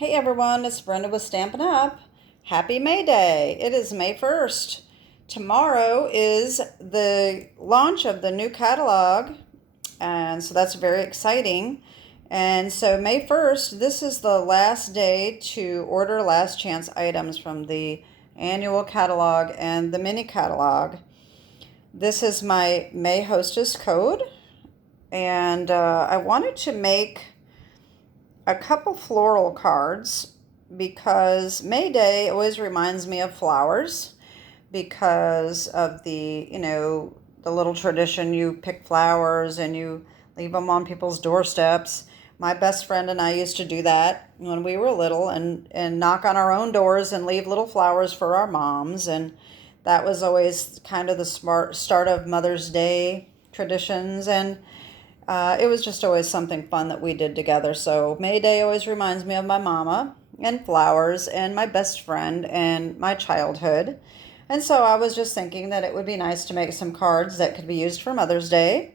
Hey everyone, it's Brenda with Stampin' Up. Happy May Day. It is May 1st. Tomorrow is the launch of the new catalog, and so that's very exciting. And so May 1st, this is the last day to order last chance items from the annual catalog and the mini catalog. This is my May Hostess code, and I wanted to make a couple floral cards because May Day always reminds me of flowers because of the little tradition you pick flowers and you leave them on people's doorsteps. My best friend and I used to do that when we were little and knock on our own doors and leave little flowers for our moms. And that was always kind of the smart start of Mother's Day traditions. And it was just always something fun that we did together. So May Day always reminds me of my mama and flowers and my best friend and my childhood. And so I was just thinking that it would be nice to make some cards that could be used for Mother's Day.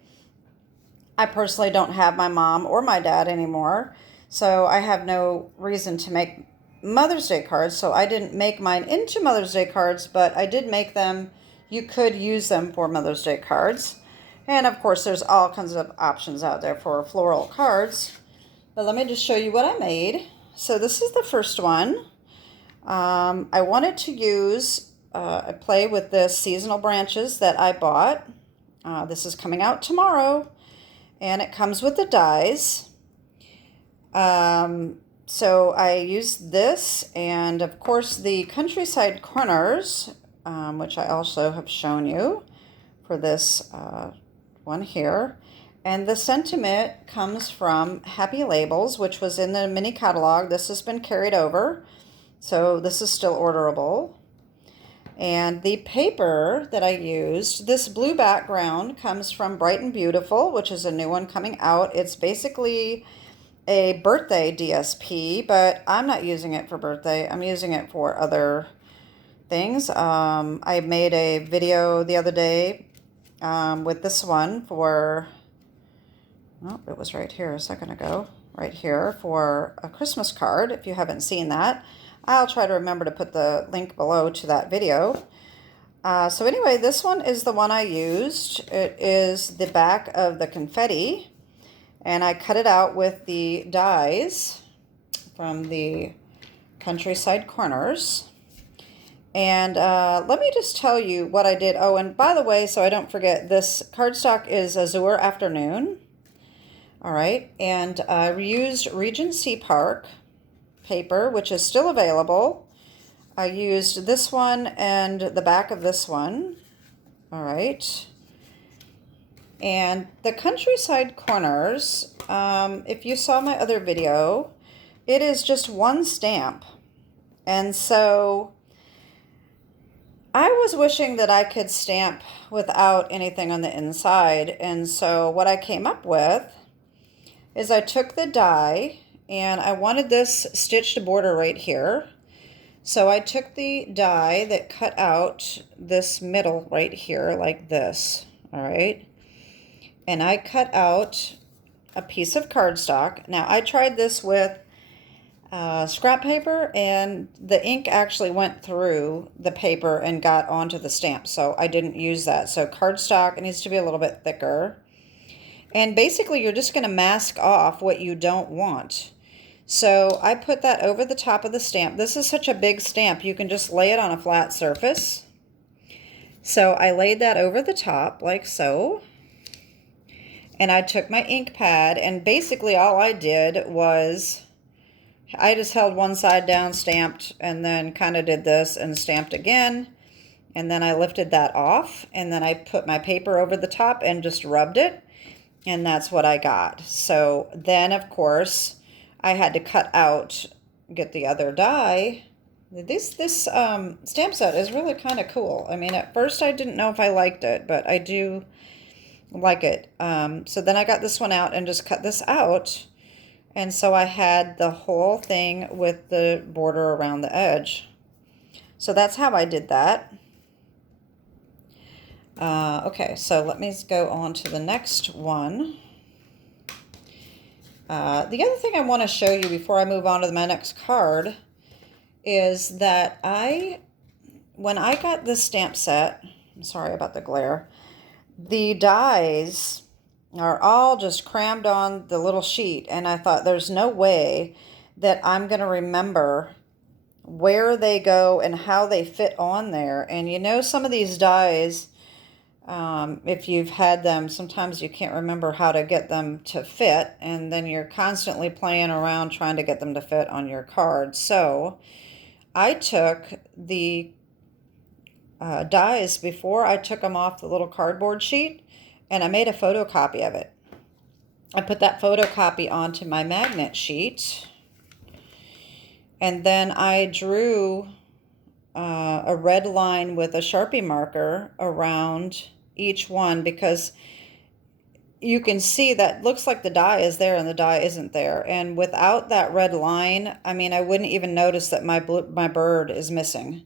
I personally don't have my mom or my dad anymore, so I have no reason to make Mother's Day cards. So I didn't make mine into Mother's Day cards, but I did make them. You could use them for Mother's Day cards. And of course, there's all kinds of options out there for floral cards. But let me just show you what I made. So this is the first one. I wanted to use, I play with the seasonal branches that I bought. This is coming out tomorrow. And it comes with the dies. So I used this and of course the countryside corners, which I also have shown you for this one here. And the sentiment comes from Happy Labels, which was in the mini catalog. This has been carried over, so this is still orderable. And the paper that I used, this blue background comes from Bright and Beautiful, which is a new one coming out. It's basically a birthday DSP, but I'm not using it for birthday. I'm using it for other things. I made a video the other day with this one for, oh, it was right here a second ago, right here for a Christmas card. If you haven't seen that, I'll try to remember to put the link below to that video. So anyway, this one is the one I used. It is the back of the confetti, and I cut it out with the dies from the countryside corners. And let me just tell you what I did. Oh, and by the way, so I don't forget, this cardstock is Azure Afternoon. All right, and I used Regency Park paper, which is still available. I used this one and the back of this one. All right. And the countryside corners, if you saw my other video, it is just one stamp. And so I was wishing that I could stamp without anything on the inside. And so what I came up with is I took the die and I wanted this stitched border right here. So I took the die that cut out this middle right here like this, all right? And I cut out a piece of cardstock. Now I tried this with scrap paper and the ink actually went through the paper and got onto the stamp, so I didn't use that. So cardstock, it needs to be a little bit thicker. And basically you're just going to mask off what you don't want. So I put that over the top of the stamp. This is such a big stamp, you can just lay it on a flat surface. So I laid that over the top like so. And I took my ink pad and basically all I did was I just held one side down, stamped, and then kind of did this and stamped again. And then I lifted that off and then I put my paper over the top and just rubbed it. And that's what I got. So then of course I had to cut out, get the other die. This stamp set is really kind of cool. I mean, at first I didn't know if I liked it, but I do like it. So then I got this one out and just cut this out. And so I had the whole thing with the border around the edge. So that's how I did that. Okay, so let me go on to the next one. The other thing I want to show you before I move on to my next card is that when I got this stamp set, I'm sorry about the glare, the dies are all just crammed on the little sheet, and I thought there's no way that I'm going to remember where they go and how they fit on there. And you know, some of these dies, if you've had them, sometimes you can't remember how to get them to fit, and then you're constantly playing around trying to get them to fit on your card. So I took the dies before I took them off the little cardboard sheet, and I made a photocopy of it. I put that photocopy onto my magnet sheet, and then I drew a red line with a Sharpie marker around each one, because you can see that looks like the die is there and the die isn't there. And without that red line, I mean, I wouldn't even notice that my bird is missing.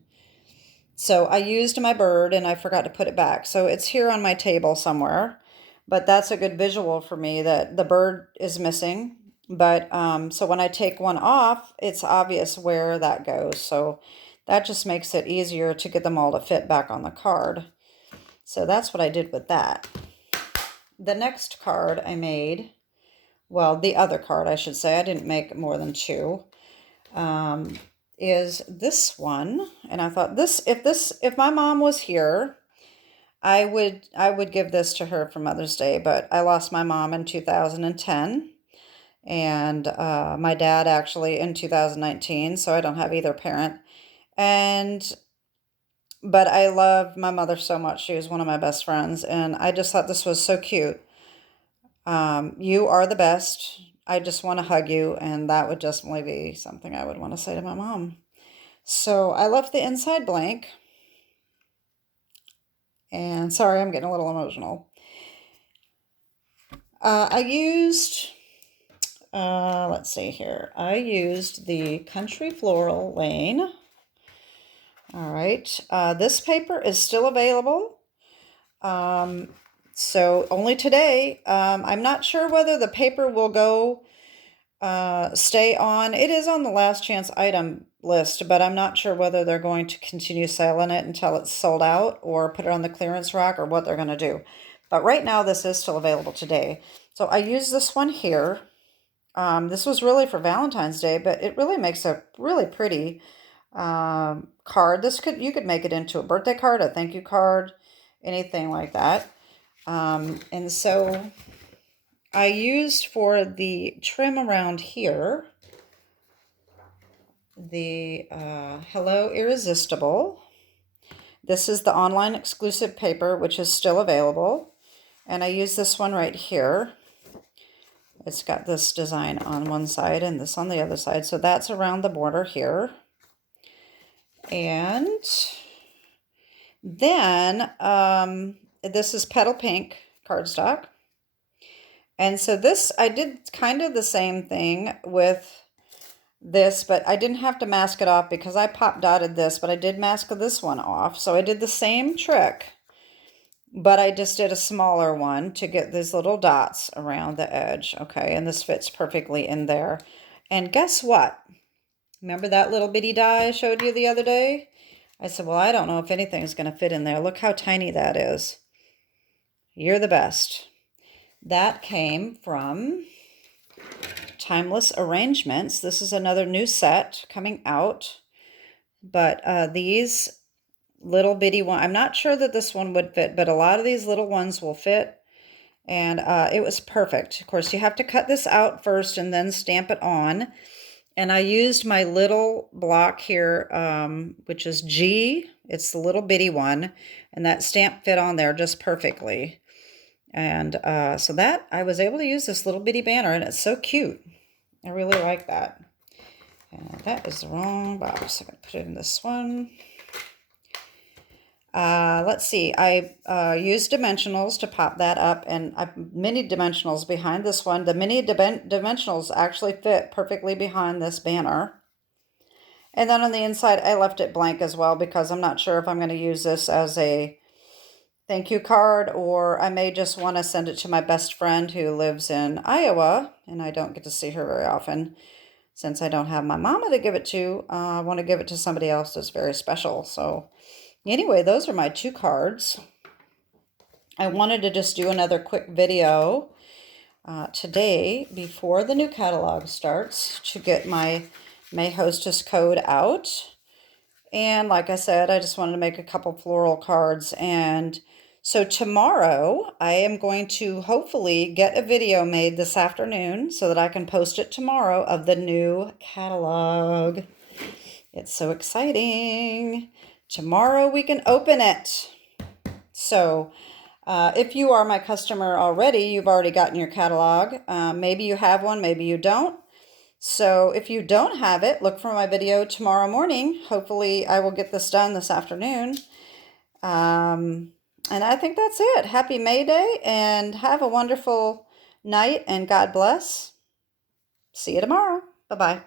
So I used my bird and I forgot to put it back. So it's here on my table somewhere, but that's a good visual for me that the bird is missing. But so when I take one off, it's obvious where that goes. So that just makes it easier to get them all to fit back on the card. So that's what I did with that. The next card I made, well, the other card I should say, I didn't make more than two, is this one. And I thought if my mom was here, I would give this to her for Mother's Day, but I lost my mom in 2010 and my dad actually in 2019, so I don't have either parent. But I love my mother so much. She was one of my best friends, and I just thought this was so cute. You are the best. I just want to hug you, and that would definitely be something I would want to say to my mom. So I left the inside blank. And sorry, I'm getting a little emotional. I used, let's see here. I used the Country Floral Lane. All right. This paper is still available. So only today. I'm not sure whether the paper will go stay on. It is on the last chance item list, but I'm not sure whether they're going to continue selling it until it's sold out or put it on the clearance rack or what they're going to do. But right now, this is still available today. So I use this one here. This was really for Valentine's Day, but it really makes a really pretty card. You could make it into a birthday card, a thank you card, anything like that. And so I used for the trim around here the Hello Irresistible. This is the online exclusive paper, which is still available. And I use this one right here. It's got this design on one side and this on the other side. So that's around the border here. And then this is Petal Pink cardstock. And so this, I did kind of the same thing with this, but I didn't have to mask it off because I pop dotted this, but I did mask this one off. So I did the same trick, but I just did a smaller one to get these little dots around the edge. Okay, and this fits perfectly in there. And guess what? Remember that little bitty die I showed you the other day? I said, well, I don't know if anything's going to fit in there. Look how tiny that is. You're the best. That came from Timeless Arrangements. This is another new set coming out. But these little bitty one, I'm not sure that this one would fit, but a lot of these little ones will fit. And it was perfect. Of course, you have to cut this out first and then stamp it on. And I used my little block here, which is G. It's the little bitty one. And that stamp fit on there just perfectly. And so that, I was able to use this little bitty banner, and it's so cute. I really like that. And that is the wrong box. I'm going to put it in this one. Let's see. I used dimensionals to pop that up, and mini dimensionals behind this one. The mini dimensionals actually fit perfectly behind this banner. And then on the inside, I left it blank as well because I'm not sure if I'm going to use this as a thank you card, or I may just want to send it to my best friend who lives in Iowa, and I don't get to see her very often. Since I don't have my mama to give it to, I want to give it to somebody else that's very special. So anyway, those are my 2 cards. I wanted to just do another quick video today before the new catalog starts to get my May Hostess code out. And like I said, I just wanted to make a couple floral cards. And so tomorrow I am going to hopefully get a video made this afternoon so that I can post it tomorrow of the new catalog. It's so exciting. Tomorrow we can open it. So if you are my customer already, you've already gotten your catalog. Maybe you have one, maybe you don't. So if you don't have it, look for my video tomorrow morning. Hopefully I will get this done this afternoon. And I think that's it. Happy May Day and have a wonderful night and God bless. See you tomorrow. Bye-bye.